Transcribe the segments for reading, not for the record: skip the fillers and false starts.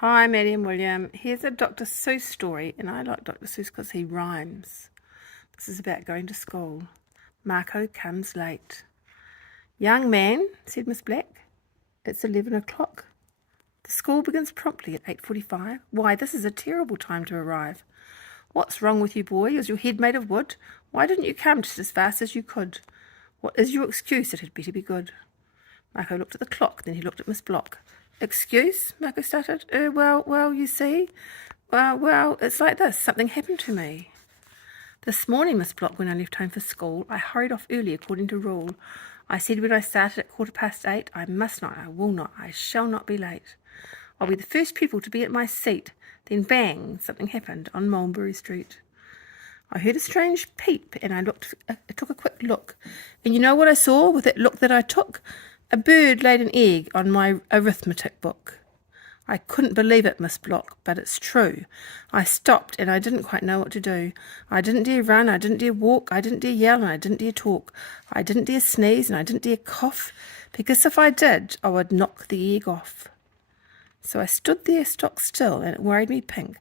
Hi, Maddie and William. Here's a Dr. Seuss story, and I like Dr. Seuss because he rhymes. This is about going to school. Marco comes late. Young man, said Miss Black, it's 11 o'clock. The school begins promptly at 8:45. Why, this is a terrible time to arrive. What's wrong with you, boy? Is your head made of wood? Why didn't you come just as fast as you could? What is your excuse? It had better be good. Marco looked at the clock, then he looked at Miss Block. Excuse? Marco stuttered. Well, you see. Well, it's like this. Something happened to me. This morning, Miss Block, when I left home for school, I hurried off early according to rule. I said when I started at 8:15, I must not, I will not, I shall not be late. I'll be the first pupil to be at my seat. Then bang, something happened on Mulberry Street. I heard a strange peep, and I took a quick look. And you know what I saw with that look that I took? A bird laid an egg on my arithmetic book. I couldn't believe it, Miss Block, but it's true. I stopped, and I didn't quite know what to do. I didn't dare run, I didn't dare walk, I didn't dare yell, and I didn't dare talk. I didn't dare sneeze, and I didn't dare cough, because if I did, I would knock the egg off. So I stood there stock still, and it worried me pink.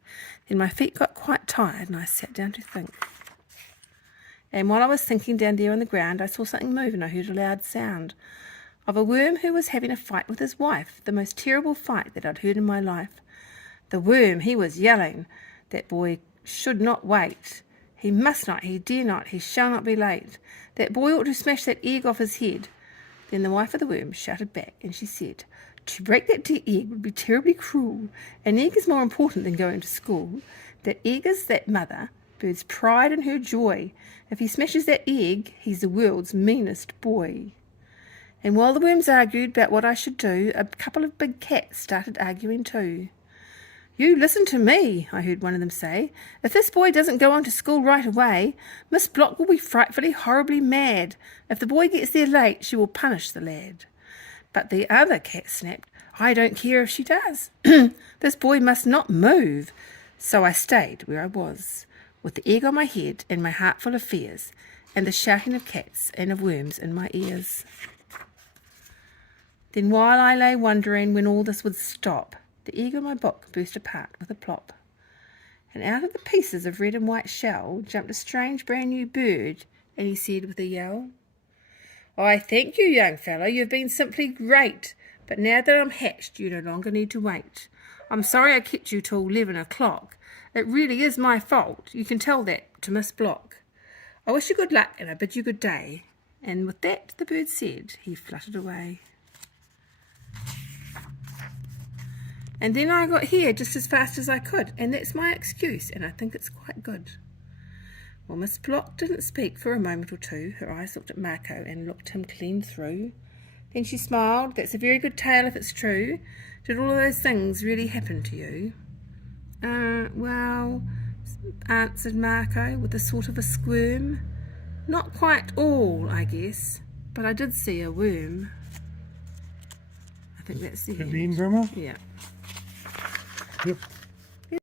Then my feet got quite tired, and I sat down to think. And while I was thinking down there on the ground, I saw something move, and I heard a loud sound of a worm who was having a fight with his wife, the most terrible fight that I'd heard in my life. The worm, he was yelling. That boy should not wait. He must not, he dare not, he shall not be late. That boy ought to smash that egg off his head. Then the wife of the worm shouted back, and she said, to break that egg would be terribly cruel. An egg is more important than going to school. That egg is that mother, bird's pride and her joy. If he smashes that egg, he's the world's meanest boy. And while the worms argued about what I should do, a couple of big cats started arguing too. You listen to me, I heard one of them say. If this boy doesn't go on to school right away, Miss Block will be frightfully, horribly mad. If the boy gets there late, she will punish the lad. But the other cat snapped, I don't care if she does. This boy must not move. So I stayed where I was, with the egg on my head and my heart full of fears, and the shouting of cats and of worms in my ears. Then while I lay wondering when all this would stop, the egg on my book burst apart with a plop. And out of the pieces of red and white shell jumped a strange brand new bird, and he said with a yell, I thank you, young fellow, you've been simply great, but now that I'm hatched, you no longer need to wait. I'm sorry I kept you till 11 o'clock. It really is my fault. You can tell that to Miss Block. I wish you good luck, and I bid you good day. And with that, the bird said, he fluttered away. And then I got here just as fast as I could, and that's my excuse, and I think it's quite good. Well, Miss Block didn't speak for a moment or two. Her eyes looked at Marco and looked him clean through. Then she smiled. That's a very good tale if it's true. Did all of those things really happen to you? Well, answered Marco with a sort of a squirm. Not quite all, I guess, but I did see a worm. I think that's the end. Convene, Grandma? Yeah. Yep.